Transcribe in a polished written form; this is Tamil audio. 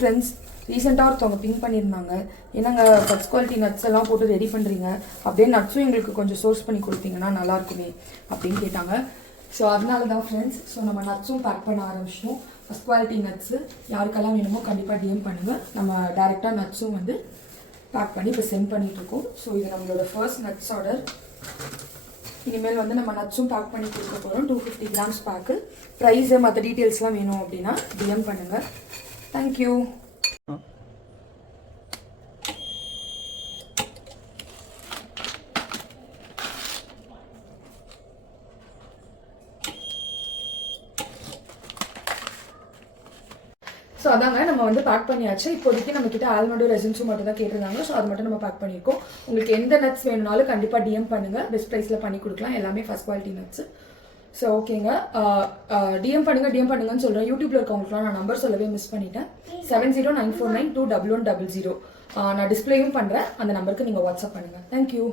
ஃப்ரெண்ட்ஸ், ரீசெண்டாக ஒருத்தவங்க பிங்க் பண்ணியிருந்தாங்க. என்னங்க ஃபர்ஸ்ட் குவாலிட்டி நட்ஸ் எல்லாம் போட்டு ரெடி பண்ணுறீங்க, அப்படியே நட்ஸும் எங்களுக்கு கொஞ்சம் சோர்ஸ் பண்ணி கொடுத்தீங்கன்னா நல்லாயிருக்குமே அப்படின்னு கேட்டாங்க. ஸோ அதனால தான் ஃப்ரெண்ட்ஸ், ஸோ நம்ம நட்ஸும் பேக் பண்ண ஆரம்பிச்சிட்டோம். ஃபர்ஸ்ட் குவாலிட்டி நட்ஸு யாருக்கெல்லாம் வேணுமோ கண்டிப்பாக டிஎம் பண்ணுங்கள். நம்ம டேரெக்டாக நட்ஸும் வந்து பேக் பண்ணி இப்போ சென்ட் பண்ணிகிட்ருக்கோம். ஸோ இது நம்மளோட ஃபர்ஸ்ட் நட்ஸ் ஆர்டர். இனிமேல் வந்து நம்ம நட்ஸும் பேக் பண்ணி கொடுக்க போகிறோம். 250 கிராம்ஸ் பேக்கு. ப்ரைஸு மற்ற டீட்டெயில்ஸ்லாம் வேணும் அப்படின்னா டிஎம் பண்ணுங்கள். தேங்க்யூ. ஸோ அதாங்க நம்ம வந்து பேக் பண்ணியாச்சு. இப்போதைக்கு நம்மக்கிட்ட ஆல்மண்டும் ரெசின்ஸும் மட்டும் தான் கேட்டிருந்தாங்க. ஸோ அது மட்டும் நம்ம பேக் பண்ணியிருக்கோம். உங்களுக்கு எந்த நட்ஸ் வேணும்னாலும் கண்டிப்பாக டிஎம் பண்ணுங்கள். பெஸ்ட் ப்ரைஸில் பண்ணி கொடுக்கலாம். எல்லாமே ஃபர்ஸ்ட் குவாலிட்டி நட்ஸு. ஸோ ஓகேங்க, டிஎம் பண்ணுங்கன்னு சொல்கிறேன். யூடியூப்ல இருக்கவங்களுக்குலாம் நான் நம்பர் சொல்லவே மிஸ் பண்ணிட்டேன். 7094921100. நான் டிஸ்பிளேயும் பண்ணுறேன். அந்த நம்பருக்கு நீங்கள் வாட்ஸ்அப் பண்ணுங்கள். தேங்க்யூ.